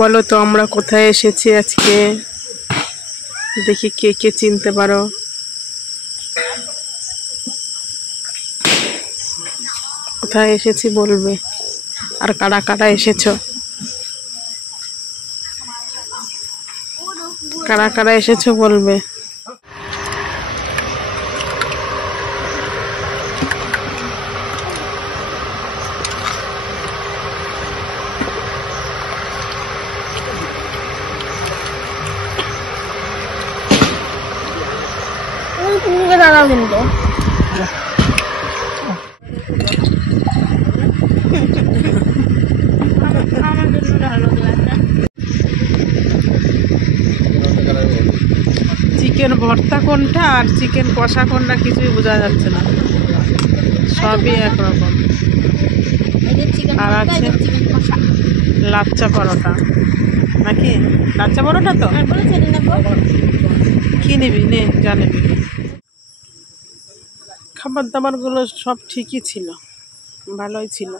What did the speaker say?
বলো তো আমরা কোথায় এসেছি আজকে, দেখি কে কে চিনতে পারো। কোথায় এসেছি বলবে, আর কারা কারা এসেছো, কারা কারা এসেছো বলবে। দাঁড়াও কিন্তু চিকেন ভর্তা কোনটা আর চিকেন কষা কোনটা কিছুই বোঝা যাচ্ছে না, সবই একরকম। আর আছে লাচ্চা পরোটা, নাকি লাচ্চা পরোটা তো কি নিবি, নে যা নিবি। খাবার দাবারগুলো সব ঠিকই ছিল, ভালোই ছিল।